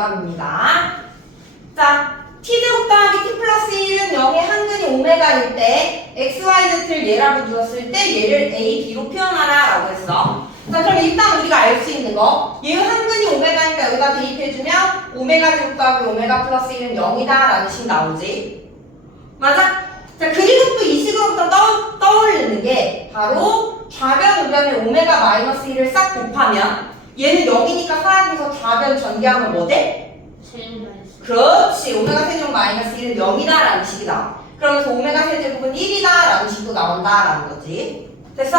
정답입니다. 자, t제곱 더하기 t 플러스 1은 0의 한근이 오메가일 때 xyz를 얘라고 두었을 때 얘를 a, b로 표현하라 라고 했어. 자, 그럼 일단 우리가 알 수 있는 거 얘 한근이 오메가니까 여기다 대입해주면 오메가 제곱 더하기 오메가 플러스 1은 0이다 라는 식 나오지. 맞아? 자, 그리고 또 이 식으로부터 떠, 떠올리는 게 바로 좌변, 우변의 오메가 마이너스 1을 싹 곱하면 얘는 0이니까 사라져서 좌변 전개하면 뭐 돼? 그렇지. 오메가 세제곱 마이너스 1은 0이다 라는 식이 나와. 그러면서 오메가 세제곱은 1이다 라는 식도 나온다 라는 거지. 됐어?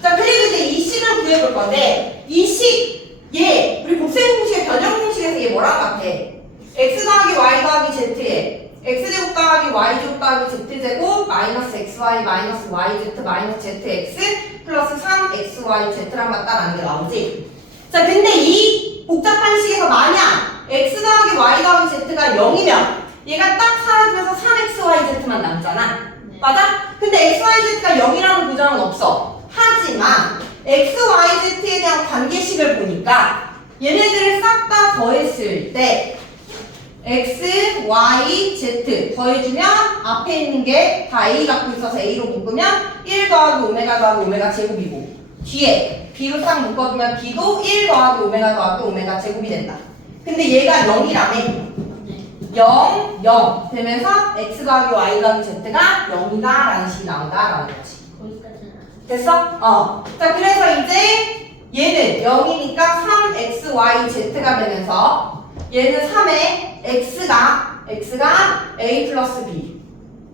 자, 그리고 이제 이 식을 구해볼 건데, 이 식, 얘, 우리 곱셈 공식의 변형 공식에서 얘 뭐랑 같아? x 더하기 y 더하기 z에 x제곱 더하기 y제곱 더하기 z제곱 마이너스 xy 마이너스 yz 마이너스 zx 플러스 3xyz랑 같다라는 게 나오지. 자, 근데 이 복잡한 식에서 만약 x 더하기 y 더하기 z가 0이면 얘가 딱 사라지면서 3xyz만 남잖아. 네. 맞아? 근데 xyz가 0이라는 보장은 없어. 하지만 xyz에 대한 관계식을 보니까 얘네들을 싹 다 더했을 때 x, y, z 더해주면 앞에 있는 게 다 a 갖고 있어서 a로 묶으면 1 더하기 오메가 더하기 오메가 제곱이고 뒤에 b로 싹 묶어주면 b도 1 더하기 오메가 더하기 오메가 제곱이 된다. 근데 얘가 0이라며 네. 0, 0 되면서 x 더하기 y 더하기 z가 0이다 라는 식이 나온다 라는 거지. 됐어? 어. 자, 그래서 이제 얘는 0이니까 3xyz가 되면서 얘는 3에 x가 x가 a 플러스 b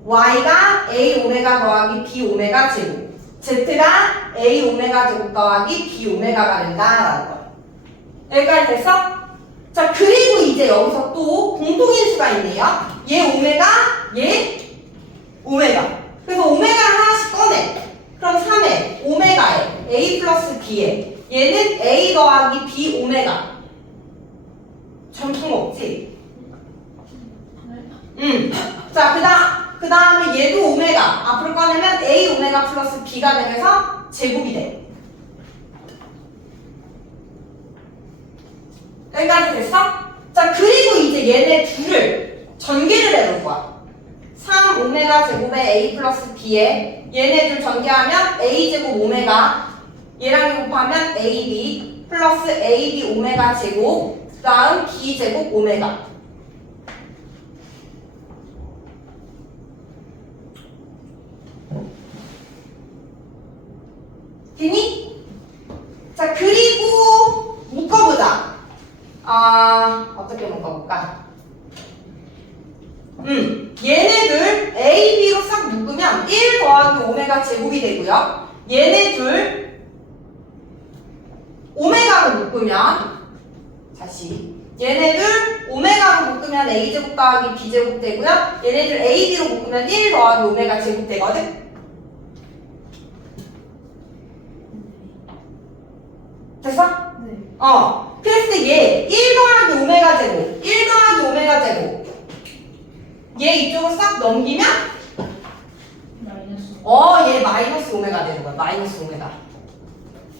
y가 a 오메가 더하기 b 오메가 제곱 z가 a 오메가 제곱 더하기 b 오메가가 된다라는 거야. 여기까지 됐어? 자, 그리고 이제 여기서 또 공통인수가 있네요. 얘 오메가, 얘 오메가. 그래서 오메가를 하나씩 꺼내. 그럼 3에 오메가에 a 플러스 b에 얘는 a 더하기 b 오메가. 전통 없지? 음. 자, 그 다음 그 다음에 얘도 오메가 앞으로 꺼내면 a 오메가 플러스 b가 되면서 제곱이 돼. 여기까지 됐어? 자, 그리고 이제 얘네 둘을 전개를 해볼 거야. 3 오메가 제곱에 a 플러스 b에 얘네들 전개하면 a 제곱 오메가 얘랑 곱하면 ab 플러스 ab 오메가 제곱 그 다음 b 제곱 오메가 되니? 자 그리고 묶어보자. 아 어떻게 묶어볼까? 음, 얘네들 A, B로 싹 묶으면 1 더하기 오메가 제곱이 되고요. 얘네들 오메가로 묶으면 다시 얘네들 오메가로 묶으면 A 제곱 더하기 B 제곱 되고요. 얘네들 A, B로 묶으면 1 더하기 오메가 제곱 되거든. 됐 어? 그랬을 때 얘 1 더하기 오메가 제곱, 1 더하기 오메가 제곱. 얘 이쪽으로 싹 넘기면 마이너스. 어, 얘 마이너스 오메가 되는 거야. 마이너스 오메가.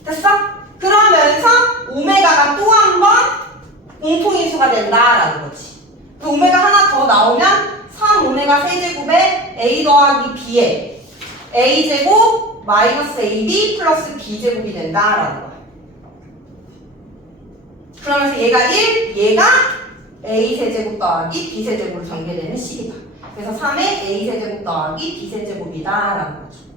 됐어? 그러면서 오메가가 또 한 번 공통인수가 된다라는 거지. 그 오메가 하나 더 나오면 3 오메가 세제곱에 a 더하기 b에 a 제곱 마이너스 ab 플러스 b 제곱이 된다라는 거야. 그러면서 얘가 1, 얘가 a 세제곱 더하기 b 세제곱으로 전개되는 식이다. 그래서 3에 a 세제곱 더하기 b 세제곱이다라는 거죠.